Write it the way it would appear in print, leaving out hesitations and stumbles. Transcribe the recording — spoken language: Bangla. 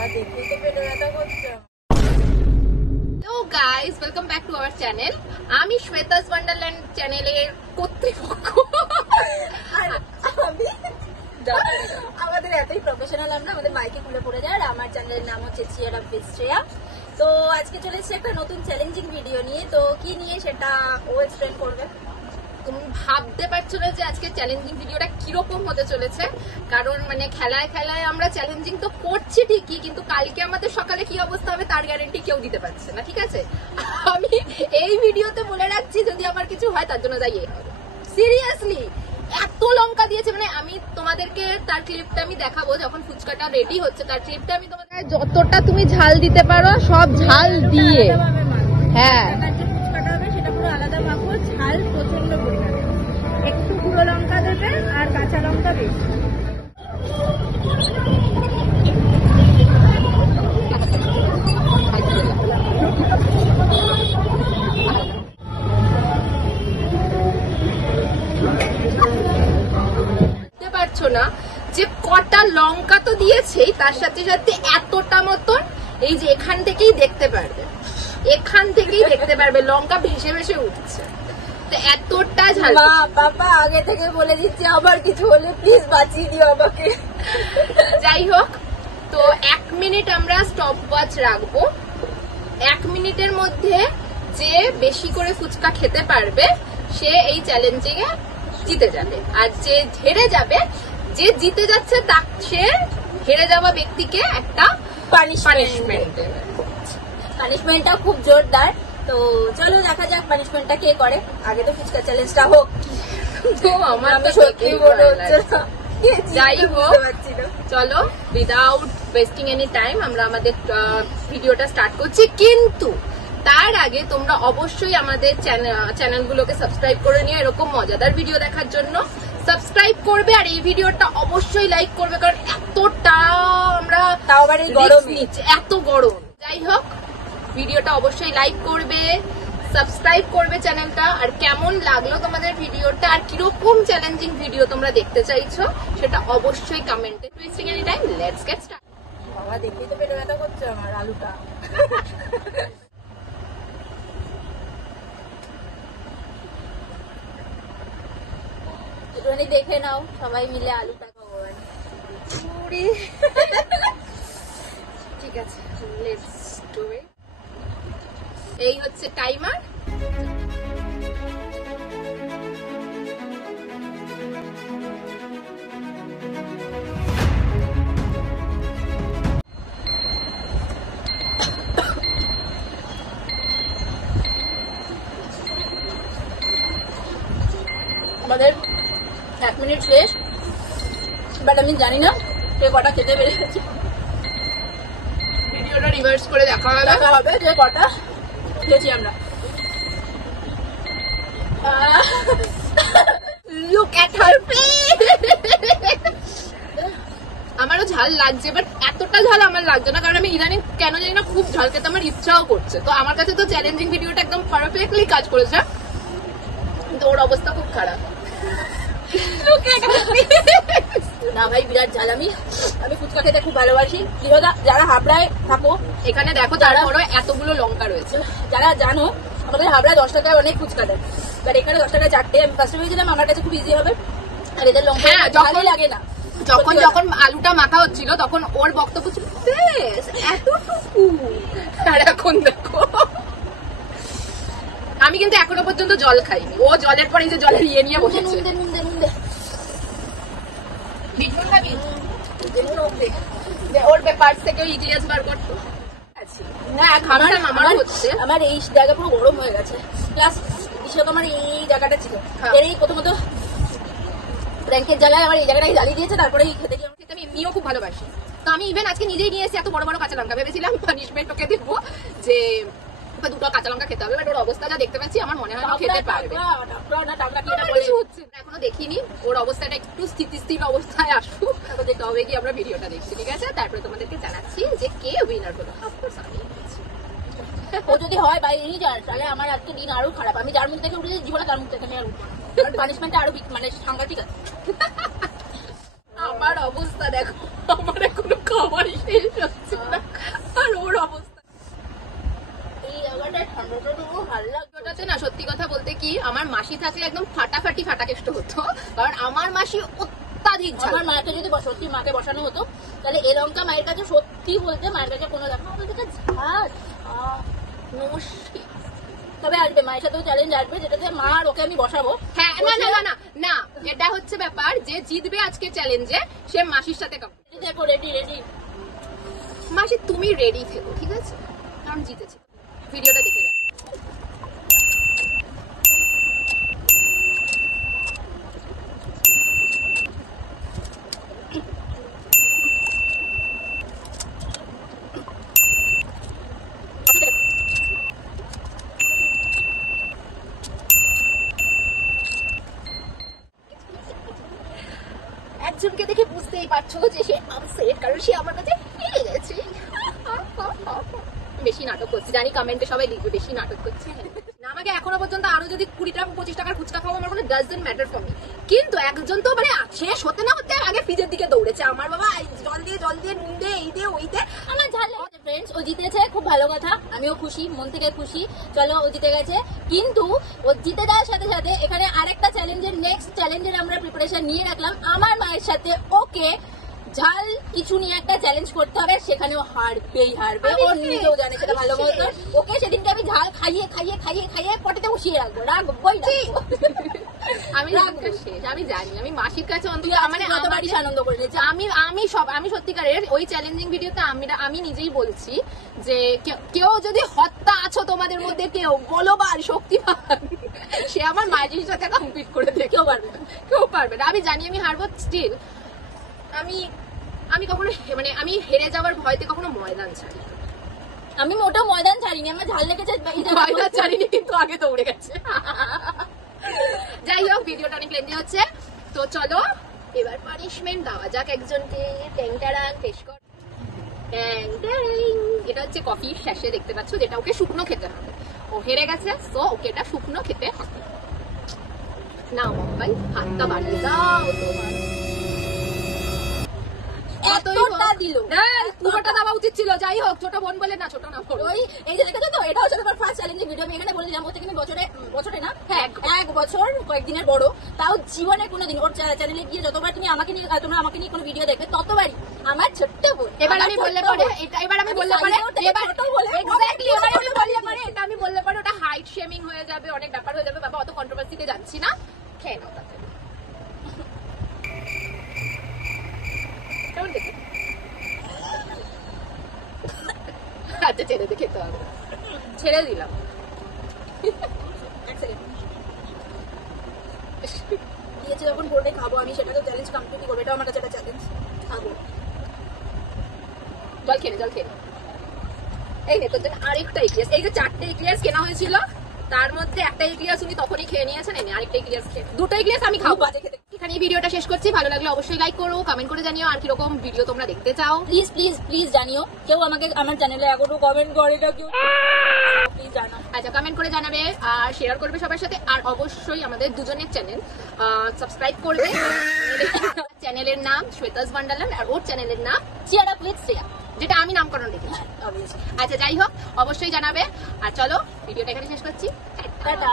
Hello guys, welcome back to our channel. আমি শ্বেতাস ওয়ান্ডারল্যান্ড চ্যানেলের কর্তৃপক্ষ। আমাদের এতই প্রফেশনাল আমরা, আমাদের মাইকে খুলে পড়ে যায়। আর আমার চ্যানেলের নাম হচ্ছে চিয়ারা বিস্ট্রেয়া। তো আজকে চলে এসেছে একটা নতুন চ্যালেঞ্জিং ভিডিও নিয়ে। তো কি নিয়ে সেটা ও এক্সপ্লেন করবে। তুমি ভাবতে পারছো না যে আজকে চ্যালেঞ্জিং ভিডিওটা কিরকম হতে চলেছে, কারণ মানে খেলায় খেলায় আমরা চ্যালেঞ্জিং তো করছি ঠিকই, কিন্তু কালকে আমাদের সকালে কি অবস্থা হবে তার গ্যারান্টি কেউ দিতে পারছে না। ঠিক আছে, আমি এই ভিডিওতে বলে রাখছি যদি আমার কিছু হয় তার জন্য যাই হবে। সিরিয়াসলি এত লঙ্কা দিয়েছে, মানে আমি তোমাদেরকে তার ক্লিপটা আমি দেখাবো যখন ফুচকাটা রেডি হচ্ছে। তার ক্লিপটা আমি তোমাদের যতটা তুমি ঝাল দিতে পারো সব ঝাল দিয়ে, হ্যাঁ ফুচকাটা হবে সেটা পুরো আলাদা মাখো। ঝাল প্রচন্ড পরিমাণে, একটু গুঁড়ো লঙ্কা দেবে আর কাঁচা লঙ্কা বেশি। না যে কটা লঙ্কা তো দিয়েছেই, তার সাথে সাথে এতটা মতন এই যে এখান থেকেই দেখতে পারবে, এখান থেকেই দেখতে পারবে লঙ্কা ভেসে ভেসে উঠছে। তো এতটা ঝাল। মা বাবা আগে থেকে বলে দিচ্ছে, আবার কিছু হলে প্লিজ বাঁচিয়ে দিও আমাকে। যাই হোক, তো 1 মিনিট আমরা স্টপ ওয়াচ রাখবো। 1 মিনিটের মধ্যে যে বেশি করে ফুচকা খেতে পারবে সে এই চ্যালেঞ্জিং এ জিতে যাবে, আর যে হেরে যাবে, যে জিতে যাচ্ছে সে হেরে যাওয়া ব্যক্তিকে একটা পানিশমেন্ট দেবে। পানিশমেন্টটা খুব জোরদার। তো চলো দেখা যাক পানিশমেন্টটা কে করে। আগে তো ফুচকা চ্যালেঞ্জটা হোক। তো আমার তো সত্যি মনে হচ্ছে না। যাই হোক, চলো উইদাউট ওয়েস্টিং এনি টাইম আমরা আমাদের ভিডিওটা স্টার্ট করছি। কিন্তু তার আগে তোমরা অবশ্যই আমাদের চ্যানেলগুলোকে সাবস্ক্রাইব করে নিও এরকম মজাদার ভিডিও দেখার জন্য। সাবস্ক্রাইব করবে আর এই ভিডিওটা অবশ্যই লাইক করবে, কারণ এতটা আমরা তাও আবার এই গরম নিচ্ছে, এত গরম। যাই হোক, ভিডিওটা অবশ্যই লাইক করবে, সাবস্ক্রাইব করবে চ্যানেলটা। আর কেমন লাগলো তোমাদের ভিডিওটা, আর কিরকম চ্যালেঞ্জিং ভিডিও তোমরা দেখতে চাইছো সেটা অবশ্যই কমেন্টে। Wasting any time, let's get start. বাবা দেখেই তো পেটে ব্যথা করছে আমার। আলুটা একটুখানি দেখে নাও সবাই মিলে আলুটা। ভগবান ঠিক আছে, লেটস ডু ইট। এই হচ্ছে টাইমার। আমাদের 1 মিনিট শেষ, বাট আমি জানি না কে কটা খেতে পেরেছি। ভিডিওটা রিভার্স করে দেখা হবে যে কটা খেয়েছি আমরা। Look at her plate. আমারও ঝাল লাগছে, বাট এতটা ঝাল আমার লাগছে না, কারণ আমি ইদানিং কেন জানি না খুব ঝাল খেতে আমার ইচ্ছাও করছে। তো আমার কাছে তো চ্যালেঞ্জিং ভিডিওটা একদম পারফেক্টলি কাজ করেছে, কিন্তু ওর অবস্থা খুব খারাপ। না ভাই, বিরাট ঝাল। আমি ফুচকা খেতে খুব ভালোবাসি। যারা হাবড়ায় থাকো এখানে দেখো, তারপরে এতগুলো লঙ্কা রয়েছে। যারা জানো আমাদের হাবড়ায় 10 টাকায় অনেক ফুচকা দেয়, বাট এখানে 10 টাকায় 4টে। আমি ফার্স্টে ভেবেছিলাম আমার কাছে খুব ইজি হবে, আর এদের লঙ্কা ঝালই লাগে না। যখন আলুটা মাখা হচ্ছিল তখন ওর বক্তব্য ছিল বেশ এতটুকু, আর এখন দেখো। আমি কিন্তু এখনো পর্যন্ত জল খাইনি, ও জলের পরে যে জলের ইয়ে নিয়ে বসেছে। ওর ব্যাপার থেকে ইতিহাস বার করতো না। আমার হচ্ছে আমার এই জায়গা পুরো গরম হয়ে গেছে, প্লাস আমার এই জায়গাটা ছিল এর এই প্রথমত র্যাঙ্কের জায়গায় আমার এই জায়গাটাই জ্বালিয়ে দিয়েছে। তারপরে খেতে গিয়ে আমি এমনিও খুব ভালোবাসি। তো আমি ইভেন আজকে নিজেই নিয়ে এসেছি এত বড় বড় কাঁচা লঙ্কা। ভেবেছিলাম পানিশমেন্ট ওকে দেবো যে দুটো কাঁচা লঙ্কা খেতে হবে, বাট ওর অবস্থা যা দেখতে পাচ্ছি আমার মনে হয় খেতে পারবে। এখনো দেখিনি, ওর অবস্থাটা একটু স্থিতিস্থির অবস্থায় আসুক, তবে কি আমরা ভিডিওটা দেখছি। ঠিক আছে, তারপরে তোমাদেরকে জানাচ্ছি যে কে উইনার হলো। অফকোর্স আমি। ও যদি হয় বা এই যার, তাহলে আমার আজকে দিন আরো খারাপ। আমি যার মুখ থেকে উঠেছি জীবনে তার মুখ থেকে আমি আর উঠবো না। পানিশমেন্টটা আরো মানে সাংঘাতিক আছে। আমার অবস্থা দেখো, আমার এখনো খাবার শেষ হচ্ছে না। থাকলে একদম ফাটাফাটি ফাটাকেষ্ট হতো, কারণ আমার মাসি অত্যাধিক ঝাল। আমার মাকে যদি সত্যি মাকে বসানো হতো তাহলে এ লঙ্কা মায়ের কাছে সত্যি বলতে মায়ের কাছে কোনো দেখা আমাদের কাছে ঝাল। নমস্কার। তবে আসবে মায়ের সাথেও চ্যালেঞ্জ আসবে, যেটাতে মা আর ওকে আমি বসাবো। হ্যাঁ, না না না না না, এটা হচ্ছে ব্যাপার যে জিতবে আজকে চ্যালেঞ্জে সে মাসির সাথে দেখো রেডি রেডি। মাসি তুমি রেডি থেকো, ঠিক আছে, কারণ জিতেছে। ভিডিওটা দেখে যাও। একজনকে দেখে বুঝতেই পারছো যে সে আপসেট, কারণ সে আমার কাছে হেরে গেছে। বেশি নাটক করছি জানি, কমেন্টে সবাই লিখবে বেশি নাটক করছে। না, আমাকে এখনো পর্যন্ত আরো যদি 20 টাকা 25 টাকার ফুচকা খাওয়া আমার কোনো ডাজন্ট ম্যাটার ফর মি, কিন্তু একজন তো মানে শেষ হতে না হতে আগে ফ্রিজের দিকে দৌড়েছে। আমার বাবা জল দিয়ে নুন দিয়ে এই দিয়ে ওই দিয়ে আমার ঝাল লেগেছে। ফ্রেন্ডস, ও জিতেছে, খুব ভালো কথা, আমিও খুশি, মন থেকে খুশি। চলো, ও জিতে গেছে, কিন্তু ও জিতে যাওয়ার সাথে সাথে এখানে আরেকটা চ্যালেঞ্জের নেক্সট চ্যালেঞ্জের আমরা প্রিপারেশন নিয়ে রাখলাম। আমার মায়ের সাথে ওকে ঝাল কিছু নিয়ে একটা চ্যালেঞ্জ করতে হবে, সেখানেও হারবেই হারবে, ও নিজেও জানে সেটা ভালো মতো। ওকে সেদিনকে আমি ঝাল খাইয়ে খাইয়ে খাইয়ে খাইয়ে পটেতে বসিয়ে রাখবো, রাখবোই রাখবো। আমি শেষ, আমি জানি। আমি মাসির কাছে অন্তত মানে যতবারই আনন্দ করে নিয়েছি। আমি সত্যিকারের ওই চ্যালেঞ্জিং ভিডিওতে আমি নিজেই বলছি যে কেউ যদি হত্যা আছো তোমাদের মধ্যে, কেউ বলবান শক্তিমান, সে আমার মায়ের সাথে কম্পিট করে দেয়। কেউ পারবে না। আমি জানি আমি হারবো, স্টিল আমি কখনো মানে আমি হেরে যাওয়ার ভয়তে কখনো ময়দান ছাড়ি। আমি মোটেও ময়দান ছাড়িনি, আমার ঝাল লেগেছে ময়দান ছাড়িনি, কিন্তু আগে দৌড়ে গেছে। যাই হোক, ভিডিওটা অনেক লেন্দি হচ্ছে, তো চলো এবার পানিশমেন্ট দেওয়া যাক একজনকে। ট্যাংটারাং পেশ কর। এটা হচ্ছে কফির শেষে দেখতে পাচ্ছ, যেটা ওকে শুকনো খেতে হবে। ও হেরে গেছে, তো ওকে এটা শুকনো খেতে হবে। নাও ভাই, হাতটা বাড়িয়ে দাও তোমার। এতটা দিল, পুরোটা দেওয়া উচিত ছিল। যাই হোক, ছোট বোন বলে না, ছোট না করো। ওই এই যে দেখেছো তো, এটা হচ্ছে আমার ফার্স্ট চ্যালেঞ্জিং ভিডিও। আমি এখানে বলেছিলাম ও থেকে আমি বছরে না, হ্যাঁ 1 বছর কয়েকদিনের বড়, তাও জীবনে কোনোদিন ওর চ্যানেলে গিয়ে যতবার তোমরা আমাকে নিয়ে কোনো ভিডিও দেখবে, ততবারই আমার ছোট্ট বোন। এবার আমি বললে পরে এটা আমি বললে পরে ওটা হাইট শেমিং হয়ে যাবে, অনেক ব্যাপার হয়ে যাবে। বাবা, অত কন্ট্রোভার্সিতে যাচ্ছি না, খেয়ে নাও তাতে। কেমন দেখে? আচ্ছা, ছেড়ে দিয়ে খেতে হবে। ছেড়ে দিলাম। দিয়েছে যখন বোর্ডে খাবো আমি, সেটা তো চ্যালেঞ্জ কমপ্লিট করবো। এটা আমার কাছে একটা চ্যালেঞ্জ। খাবো, জল খেয়ে এই নে তোর জন্য আরেকটা ইক্লিয়াস। এই যে 4টে ইক্লিয়াস কেনা হয়েছিল, তার মধ্যে একটা ইক্লিয়াস উনি তখনই খেয়ে নিয়েছেন। আরেকটা ইক্লিয়াস খেয়ে, 2টা ইক্লিয়াস আমি খাবো। এখানে এই ভিডিওটা শেষ করছি। ভালো লাগলে অবশ্যই লাইক করো, কমেন্ট করে জানিও আর কিরকম ভিডিও তোমরা দেখতে চাও। প্লিজ প্লিজ প্লিজ জানিও। কেউ আমাকে আমার চ্যানেলে এখনো কমেন্ট করে না, কেউ প্লিজ জানাও। আচ্ছা, কমেন্ট করে জানাবে আর শেয়ার করবে সবার সাথে। আর অবশ্যই আমাদের দুজনের চ্যানেল সাবস্ক্রাইব করবে। চ্যানেলের নাম শ্বেতাস ওয়ান্ডারল্যান্ড, আর ওর চ্যানেলের নাম চিয়ার আপ উইথ শ্রেয়া, যেটা আমি নামকরণ রেখেছি। আচ্ছা, যাই হোক, অবশ্যই জানাবে। আর চলো, ভিডিওটা এখানে শেষ করছি। টাটা।